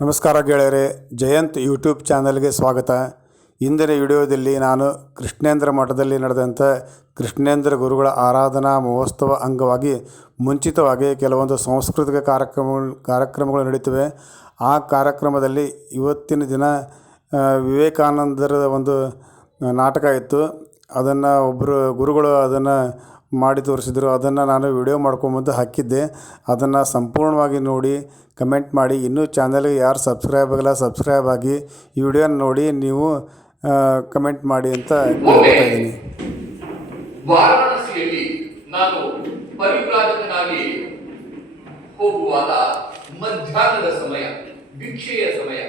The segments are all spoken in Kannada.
ನಮಸ್ಕಾರ ಗೆಳೆಯರೆ, ಜಯಂತ್ ಯೂಟ್ಯೂಬ್ ಚಾನಲ್ಗೆ ಸ್ವಾಗತ. ಇಂದಿನ ವಿಡಿಯೋದಲ್ಲಿ ನಾನು ಕೃಷ್ಣೇಂದ್ರ ಮಠದಲ್ಲಿ ನಡೆದಂಥ ಕೃಷ್ಣೇಂದ್ರ ಗುರುಗಳ ಆರಾಧನಾ ಮಹೋತ್ಸವ ಅಂಗವಾಗಿ ಮುಂಚಿತವಾಗಿ ಕೆಲವೊಂದು ಸಾಂಸ್ಕೃತಿಕ ಕಾರ್ಯಕ್ರಮ, ಕಾರ್ಯಕ್ರಮಗಳು ನಡೀತವೆ. ಆ ಕಾರ್ಯಕ್ರಮದಲ್ಲಿ ಇವತ್ತಿನ ದಿನ ವಿವೇಕಾನಂದರ ಒಂದು ನಾಟಕ ಇತ್ತು. ಅದನ್ನು ಒಬ್ಬರು ಗುರುಗಳು ಅದನ್ನು ಮಾಡಿ ತೋರಿಸಿದ್ರು, ಅದನ್ನು ನಾನು ವಿಡಿಯೋ ಮಾಡ್ಕೊಂಬಂದು ಹಾಕಿದ್ದೆ. ಅದನ್ನು ಸಂಪೂರ್ಣವಾಗಿ ನೋಡಿ ಕಮೆಂಟ್ ಮಾಡಿ. ಇನ್ನೂ ಚಾನಲ್ಗೆ ಯಾರು ಸಬ್ಸ್ಕ್ರೈಬ್ ಆಗಿಲ್ಲ ಸಬ್ಸ್ಕ್ರೈಬ್ ಆಗಿ ಈ ವಿಡಿಯೋನ ನೋಡಿ, ನೀವು ಕಮೆಂಟ್ ಮಾಡಿ ಅಂತ ಹೇಳ್ತಾ ಇದ್ದೀನಿ. ವಾರಾಣಸಿಯಲ್ಲಿ ನಾನು ಪರಿವ್ರಾಜಕನಾಗಿ ಹೋಗುವಾಗ ಮಧ್ಯಾಹ್ನದ ಸಮಯ, ಭಿಕ್ಷೆಯ ಸಮಯ,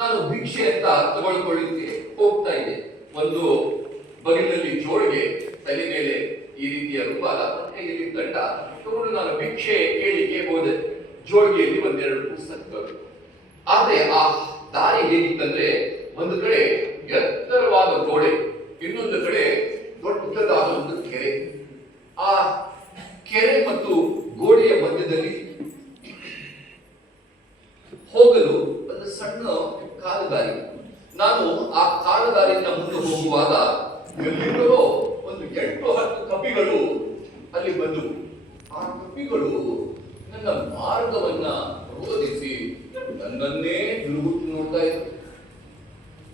ನಾನು ಭಿಕ್ಷೆ ಅಂತ ತಗೊಳ್ಕೊಳ್ಳಿಕ್ಕೆ ಹೋಗ್ತಾ ಇದ್ದೆ. ಒಂದು ಬಗಿಲಿನಲ್ಲಿ ಜೋಳಿಗೆ ತಲೆ ಮೇಲೆ ಈ ರೀತಿಯ ರೂಪಾಲ ಇಲ್ಲಿ ದಂಡ ತಗೊಂಡು ನಾನು ಭಿಕ್ಷೆ ಕೇಳಿಕೆ ಹೋದೆ. ಜೋಳಿಗೆಯಲ್ಲಿ ಒಂದೆರಡು ಪುಸ್ತಕಗಳು. ಆದ್ರೆ ಆ ದಾರಿ ಹೇಗಿತ್ತಂದ್ರೆ ಒಂದು ಕಡೆ ಎತ್ತರವಾದ ಗೋಡೆ, ಇನ್ನೊಂದು ಕಡೆ ದೊಡ್ಡದಾದ ಒಂದು ಕೆರೆ. ಆ ಕೆರೆ ಮತ್ತು ಗೋಡೆಯ ಮಧ್ಯದಲ್ಲಿ ಹೋಗಲು ಒಂದು ಸಣ್ಣ ಕಾಲುದಾರಿ ನಾನು ಆ ಕಾಲುದಾರಿಯಿಂದ ಮುಂದೆ ಹೋಗುವಾಗ ಎಲ್ಲಿಂದಲೋ ಎಂಟು ಹತ್ತು ಕಪಿಗಳು ಅಲ್ಲಿ ಬಂದವು ಆ ಕಪಿಗಳು ನನ್ನ ಮಾರ್ಗವನ್ನ ರೋಧಿಸಿ ನನ್ನನ್ನೇ ತಿರುಗುತ್ತಿ ನೋಡ್ತಾ ಇತ್ತು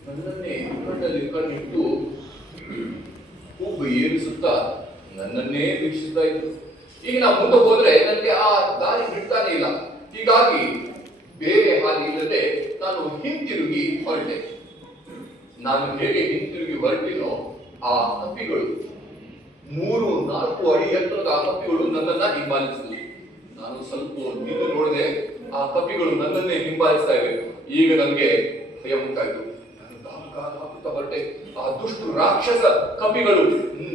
ನನ್ನನ್ನೇ ಕಣ್ಣಲ್ಲಿ ಕಣ್ಣಿಟ್ಟು ಕೂಗು ಏರಿಸುತ್ತಾ ನನ್ನನ್ನೇ ವೀಕ್ಷಿಸ್ತಾ ಇದ್ರು ಈಗ ನಾ ಮುಂದೆ ಹೋದ್ರೆ ನನಗೆ ಆ ದಾರಿ ಬಿಡ್ತಾನೆ ಇಲ್ಲ. ಹೀಗಾಗಿ ಬೇರೆ ಹಾದಿ ಇಲ್ಲದೆ ನಾನು ಹಿಂತಿರುಗಿ ಹೊರಟೆ. ನಾನು ಹೇಗೆ ಹಿಂತಿರುಗಿ ಹೊರಟಿನೋ ಆ ಕಪ್ಪಿಗಳು ಮೂರು, ನಾಲ್ಕು ಅಡಿ ಎತ್ತರದ ಆ ಪಪ್ಪಿಗಳು ನನ್ನನ್ನ ಹಿಂಬಾಲಿಸಿದ್ವು. ನಾನು ಸ್ವಲ್ಪ ನಿಂತು ನೋಡಿದೆ ಆ ಪಪ್ಪಿಗಳು ನನ್ನನ್ನೇ ಹಿಂಬಾಲಿಸ್ತಾ ಇವೆ. ಈಗ ನನಗೆ ಭಯ ಉಂಟಾಯ್ತು. ಹೊರಟೆ. ಆ ದುಷ್ಟು ರಾಕ್ಷಸ ಕಪಿಗಳು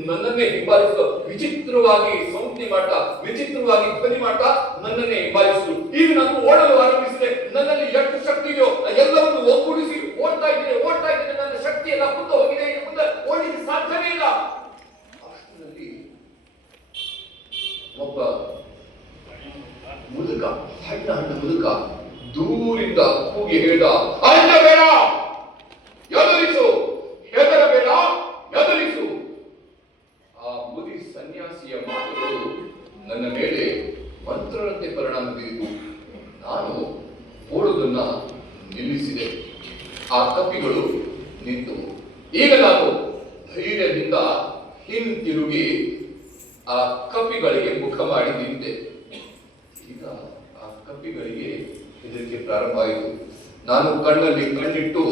ನನ್ನನ್ನೇ ಹಿಂಬಾಲಿಸಿದ ವಿಚಿತ್ರವಾಗಿ ಸಂಜ್ಞೆ ಮಾಡ್ತಾ, ವಿಚಿತ್ರವಾಗಿ ಧ್ವನಿ ಮಾಡ್ತಾ ನನ್ನನ್ನೇ ಹಿಂಬಾಲಿಸಿದ್ರು. ಈಗ ನಾನು ಓಡಲು ಆರಂಭಿಸಿದೆ. ನನ್ನಲ್ಲಿ ಎಷ್ಟು ಶಕ್ತಿ ಇದೆಯೋ ಎಲ್ಲವನ್ನು ಒಗ್ಗೂಡಿಸಿ ಓಡ್ತಾ ಇದ್ದೇನೆ ಓಡ್ತಾ ಇದ್ದೇನೆ. ನನ್ನ ಶಕ್ತಿ ಎಲ್ಲ ಮುಂದೆ ಮುದುಕ ದೂರಿಂದ ಕೂಗಿ ಹೇಳ್ದ ಬೇಡ ಎದುರಿಸು, ಹೆದರಬೇಡ, ಎದುರಿಸು. ಆ ಮುದಿ ಸನ್ಯಾಸಿಯ ಮಾತುಗಳು ನನ್ನ ಮೇಲೆ ಮಂತ್ರರಂತೆ ಪರಿಣಾಮ ಬೀರಿತು. ನಾನು ಓಡುವುದನ್ನ ನಿಲ್ಲಿಸಿದೆ. ಆ ಕಪ್ಪಿಗಳು ನಿಂತು ಈಗ ನಾನು ಧೈರ್ಯದಿಂದ ಹಿಂತಿರುಗಿ, ಆ ಕಪ್ಪಿಗಳಿಗೆ ಮುಖ ಮಾಡಿ ನಿಂತೆ. ಈಗ ಆ ಕಪ್ಪಿಗಳಿಗೆ ಹೆದರಿಕೆ ಪ್ರಾರಂಭ ಆಯಿತು ನಾನು ಕಣ್ಣಲ್ಲಿ ಕಣ್ಣಿಟ್ಟು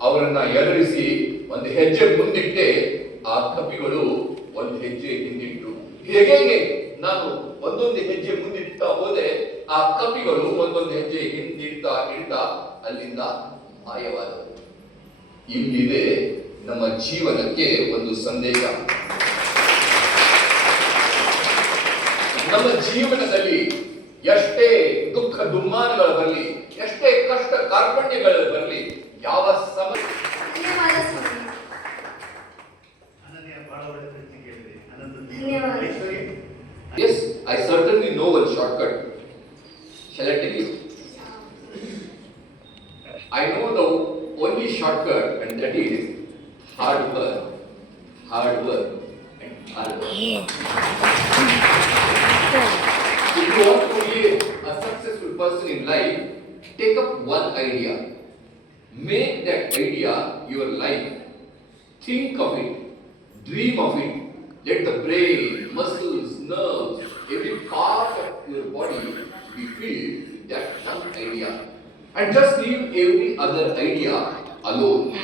ಅವರನ್ನ ಎದುರಿಸಿ ಒಂದು ಹೆಜ್ಜೆ ಮುಂದಿಟ್ಟೆ. ಆ ಕಪಿಗಳು ಒಂದು ಹೆಜ್ಜೆ ಹಿಂದಿಟ್ಟು. ಹೇಗೆ ನಾನು ಒಂದೊಂದು ಹೆಜ್ಜೆ ಮುಂದಿಡ್ತಾ ಹೋದೆ. ಆ ಕಪಿಗಳು ಒಂದೊಂದು ಹೆಜ್ಜೆ ಹಿಂದಿಡ್ತಾ ಇಡ್ತಾ ಅಲ್ಲಿಂದ ಮಾಯವಾದವು. ಇಲ್ಲಿದೆ ನಮ್ಮ ಜೀವನಕ್ಕೆ ಒಂದು ಸಂದೇಶ. ನಮ್ಮ ಜೀವನದಲ್ಲಿ ಎಷ್ಟೇ ದುಃಖ ದುಮ್ಮಾನಗಳು ಬರಲಿ ಎಷ್ಟೇ ಕಷ್ಟ ಕಾರ್ಪಣ್ಯಗಳು ಬರಲಿ ಯಾವ ಸಮಯ ಧನ್ಯವಾದ ಸ್ವಾಮಿ ಅನನ್ಯ ಬಹಳ ಒಳ್ಳೆ ಪ್ರಶ್ನೆ ಕೇಳಿದೆ ಅನಂತ ಧನ್ಯವಾದ. Aishwarya yes I certainly know one short cut shall I tell you I know the only short cut and that is hard work hard work and hard work If you want to be a successful person in life, take up one idea. Make that idea your life. Think of it. Dream of it. Let the brain, muscles, nerves, every part of your body be filled with that one idea. And just leave every other idea alone.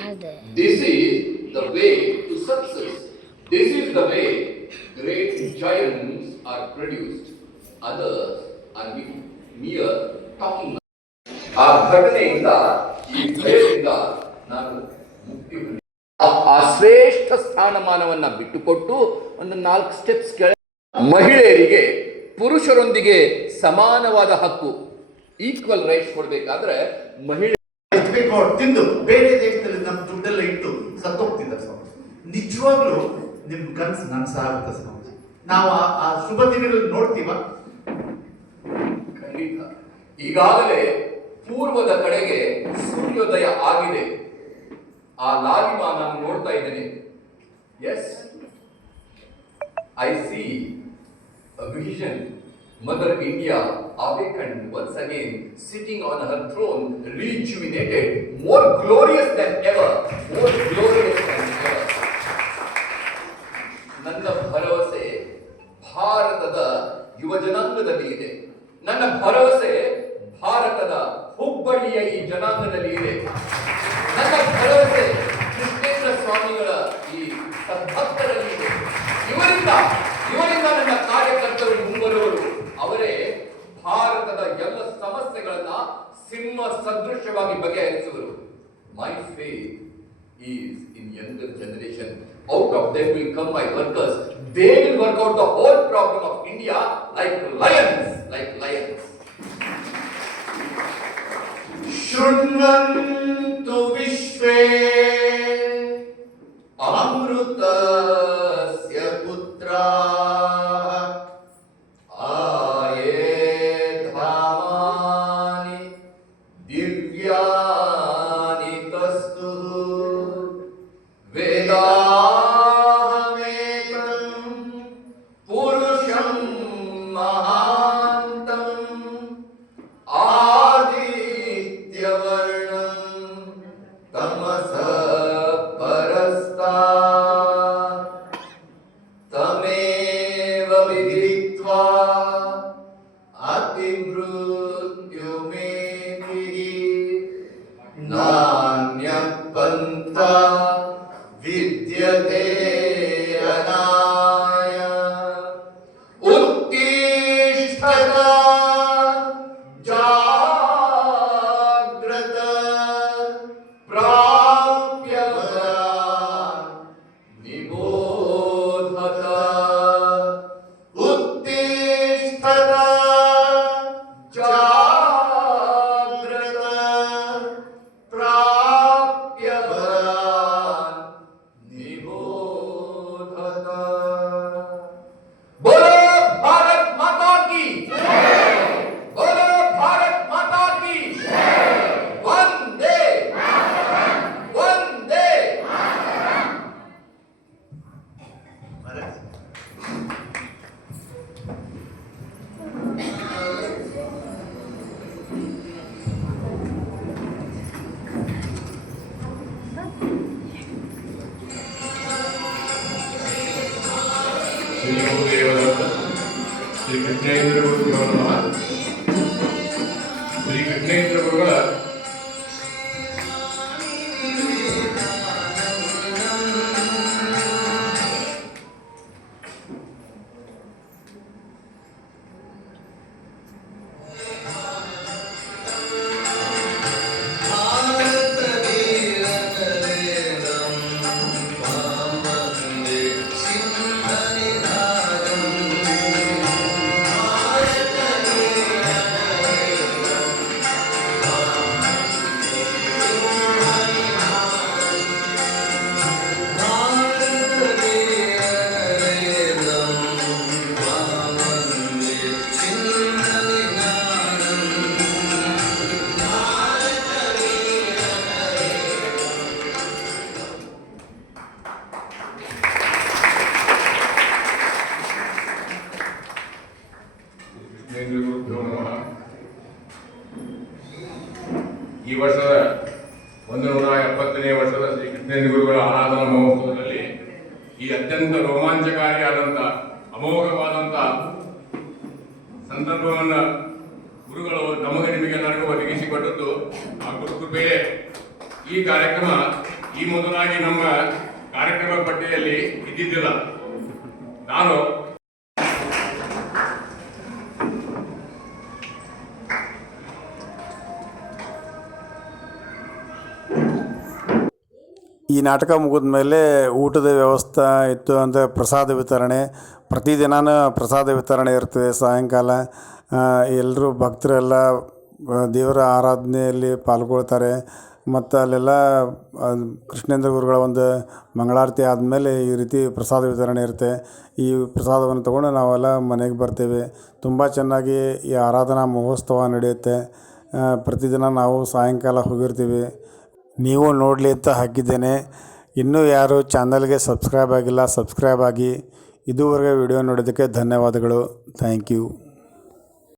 This is the way to success. This is the way great giants are produced. Others are me- mere talking ಆ ಘಟನೆಯಿಂದ, ಈ ಭಯದಿಂದ ನಾನು ಮುಕ್ತಿ. ಆ- ಶ್ರೇಷ್ಠ ಸ್ಥಾನಮಾನವನ್ನ ಬಿಟ್ಟುಕೊಟ್ಟು ಒಂದು ನಾಲ್ಕು ಸ್ಟೆಪ್ಸ್ ಕೆಳ ಮಹಿಳೆಯರಿಗೆ ಪುರುಷರೊಂದಿಗೆ ಸಮಾನವಾದ ಹಕ್ಕು ಈಕ್ವಲ್ ರೈಟ್ಸ್ ಕೊಡಬೇಕಾದ್ರೆ ಮಹಿಳೆ ತಿಂದು. ಬೇರೆ ದೇಶದಲ್ಲಿ ನಮ್ಮ ದುಡ್ಡೆಲ್ಲ ಇಟ್ಟು ಸತ್ತೋಗ್ತಿದ್ದಾರೆ ಸ್ವಾಮಿ ನಿಜವಾಗ್ಲೂ ನಿಮ್ ಕನ್ಸು ನನ್ಸಾಗುತ್ತೆ ಸ್ವಾಮಿ ನಾವು ಆ ಶುಭ ದಿನಗಳಲ್ಲಿ ನೋಡ್ತೀವ? ಖಂಡಿತ ಈಗಾಗಲೇ ಪೂರ್ವದ ಕಡೆಗೆ ಸೂರ್ಯೋದಯ ಆಗಿದೆ ಆ ಲಾಲಿಮ ನಾನು ನೋಡ್ತಾ ಇದ್ದೇನೆ as I see vision mother India awakened once again sitting on her throne rejuvenated more glorious than ever more glorious than ever ನನ್ನ ಭರವಸೆ ಭಾರತದ ಯುವ ಜನಾಂಗದಲ್ಲಿ ಇದೆ ನನ್ನ ಭರವಸೆ ಭಾರತದ ಹುಬ್ಬಳ್ಳಿಯ ಈ ಜನಾಂಗದಲ್ಲಿ ಇದೆ. ನನ್ನ ಭರವಸೆ ಕೃಷ್ಣೇಂದ್ರ ಸ್ವಾಮಿಗಳ ಈ ಸದ್ಭಕ್ತರಲ್ಲಿ ಇದೆ. ಇವರಿಂದ ಇವರಿಂದ ನನ್ನ ಕಾರ್ಯಕರ್ತರು ಮುಂಬರುವರು. ಅವರೇ ಭಾರತದ ಎಲ್ಲ ಸಮಸ್ಯೆಗಳನ್ನ ಸಿಂಹ ಸದೃಶ್ಯವಾಗಿ ಬಗೆಹರಿಸುವರು. My faith is in younger generation. Out of them will come my workers. They will work out the whole problem of India like lions, like lions. शृण्वन्तु विश्वे अमृतस्य improve. ಶ್ರೀ ಕೃಷ್ಣೇಂದ್ರ ಗುರುಗಳ ಈ ವರ್ಷದ ಒಂದು ನೂರ ಎಪ್ಪತ್ತನೇ ವರ್ಷದ ಶ್ರೀ ಕೃಷ್ಣೇಂದ್ರ ಗುರುಗಳ ಆರಾಧನಾ ಮಹೋತ್ಸವದಲ್ಲಿ ಈ ಅತ್ಯಂತ ರೋಮಾಂಚಕಾರಿಯಾದಂಥ ಅಮೋಘವಾದಂಥ ಸಂದರ್ಭವನ್ನು ಗುರುಗಳು ನಮಗೆ ನಿಮಗೆ ನಡೆಯುವ ಒದಗಿಸಿಕೊಟ್ಟದ್ದು ಆ ಗುರುಕೃಪೆಯೇ. ಈ ಕಾರ್ಯಕ್ರಮ ಈ ಮೊದಲಾಗಿ ನಮ್ಮ ಕಾರ್ಯಕ್ರಮ ಪಟ್ಟಿಯಲ್ಲಿ ಇದ್ದಿದ್ದಿಲ್ಲ. ನಾನು ಈ ನಾಟಕ ಮುಗಿದ ಮೇಲೆ ಊಟದ ವ್ಯವಸ್ಥೆ ಇತ್ತು ಅಂದರೆ ಪ್ರಸಾದ ವಿತರಣೆ. ಪ್ರತಿದಿನಾನು ಪ್ರಸಾದ ವಿತರಣೆ ಇರ್ತದೆ. ಸಾಯಂಕಾಲ ಎಲ್ಲರೂ ಭಕ್ತರೆಲ್ಲ ದೇವರ ಆರಾಧನೆಯಲ್ಲಿ ಪಾಲ್ಗೊಳ್ತಾರೆ. ಮತ್ತು ಅಲ್ಲೆಲ್ಲ ಕೃಷ್ಣೇಂದ್ರ ಗುರುಗಳ ಒಂದು ಮಂಗಳಾರತಿ ಆದಮೇಲೆ ಈ ರೀತಿ ಪ್ರಸಾದ ವಿತರಣೆ ಇರುತ್ತೆ. ಈ ಪ್ರಸಾದವನ್ನು ತಗೊಂಡು ನಾವೆಲ್ಲ ಮನೆಗೆ ಬರ್ತೇವೆ. ತುಂಬ ಚೆನ್ನಾಗಿ ಈ ಆರಾಧನಾ ಮಹೋತ್ಸವ ನಡೆಯುತ್ತೆ. ಪ್ರತಿದಿನ ನಾವು ಸಾಯಂಕಾಲ ಹೋಗಿರ್ತೀವಿ. ನೀವು ನೋಡಲಿ ಅಂತ ಹಾಕಿದ್ದೇನೆ. ಇನ್ನೂ ಯಾರು ಚಾನಲ್ಗೆ ಸಬ್ಸ್ಕ್ರೈಬ್ ಆಗಿಲ್ಲ, ಸಬ್ಸ್ಕ್ರೈಬ್ ಆಗಿ. ಇದುವರೆಗೆ ವಿಡಿಯೋ ನೋಡೋದಕ್ಕೆ ಧನ್ಯವಾದಗಳು. Thank you.